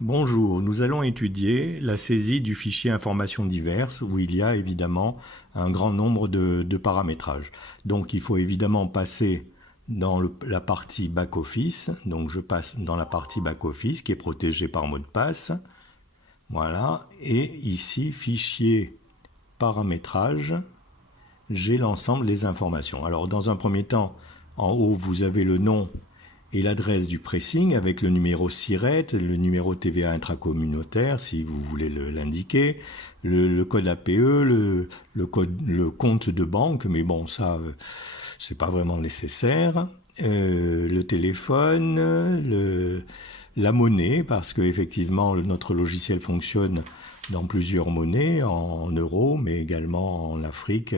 Bonjour, nous allons étudier la saisie du fichier informations diverses où il y a évidemment un grand nombre de paramétrages. Donc il faut évidemment passer dans la partie back-office. Donc je passe dans la partie back-office qui est protégée par mot de passe. Voilà, et ici fichier paramétrage, j'ai l'ensemble des informations. Alors dans un premier temps, en haut vous avez le nom et l'adresse du pressing avec le numéro SIRET, le numéro TVA intracommunautaire si vous voulez l'indiquer, le code APE, le compte de banque, mais bon ça c'est pas vraiment nécessaire, le téléphone, la monnaie, parce que effectivement notre logiciel fonctionne dans plusieurs monnaies, en euros, mais également en Afrique,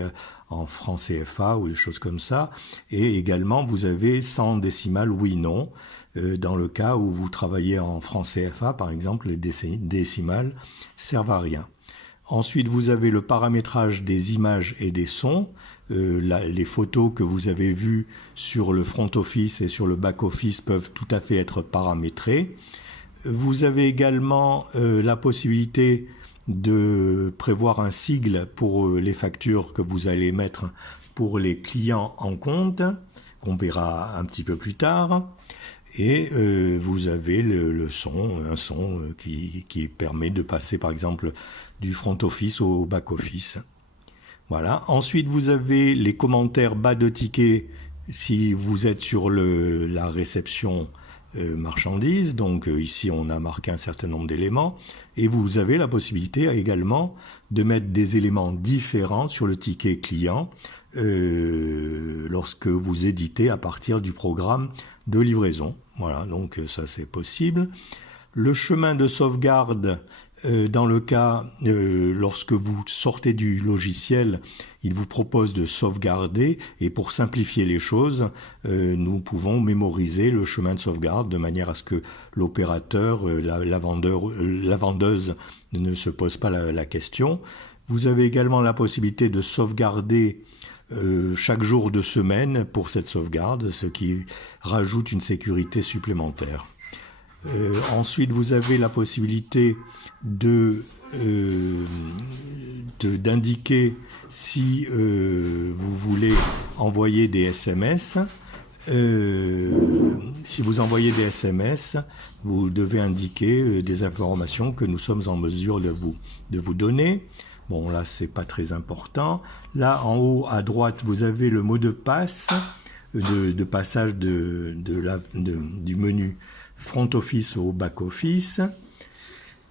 en francs CFA ou des choses comme ça. Et également, vous avez 100 décimales oui/non. Dans le cas où vous travaillez en francs CFA, par exemple, les décimales servent à rien. Ensuite, vous avez le paramétrage des images et des sons. Les photos que vous avez vues sur le front office et sur le back office peuvent tout à fait être paramétrées. Vous avez également la possibilité de prévoir un sigle pour les factures que vous allez mettre pour les clients en compte, qu'on verra un petit peu plus tard. Et vous avez un son qui permet de passer par exemple du front office au back office. Voilà. Ensuite, vous avez les commentaires bas de ticket si vous êtes sur la réception marchandises. Donc ici, on a marqué un certain nombre d'éléments. Et vous avez la possibilité également de mettre des éléments différents sur le ticket client lorsque vous éditez à partir du programme de livraison. Voilà, donc ça c'est possible. Le chemin de sauvegarde, dans le cas, lorsque vous sortez du logiciel, il vous propose de sauvegarder et pour simplifier les choses, nous pouvons mémoriser le chemin de sauvegarde de manière à ce que l'opérateur, la vendeuse ne se pose pas la question. Vous avez également la possibilité de sauvegarder chaque jour de semaine pour cette sauvegarde, ce qui rajoute une sécurité supplémentaire. Ensuite, vous avez la possibilité d'indiquer si vous voulez envoyer des SMS. Si vous envoyez des SMS, vous devez indiquer des informations que nous sommes en mesure de vous donner. Bon, là, c'est pas très important. Là, en haut à droite, vous avez le mot de passe de passage du menu front office au back office.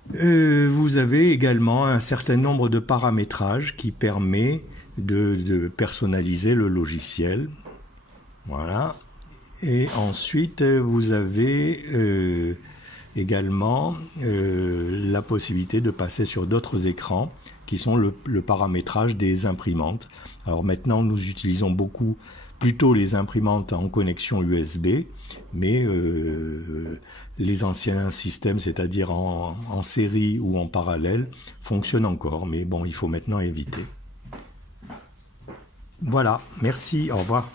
Vous avez également un certain nombre de paramétrages qui permet de personnaliser le logiciel. Voilà. Et ensuite, vous avez également la possibilité de passer sur d'autres écrans qui sont le paramétrage des imprimantes. Alors maintenant, nous utilisons plutôt les imprimantes en connexion USB, mais les anciens systèmes, c'est-à-dire en série ou en parallèle, fonctionnent encore. Mais bon, il faut maintenant éviter. Voilà, merci, au revoir.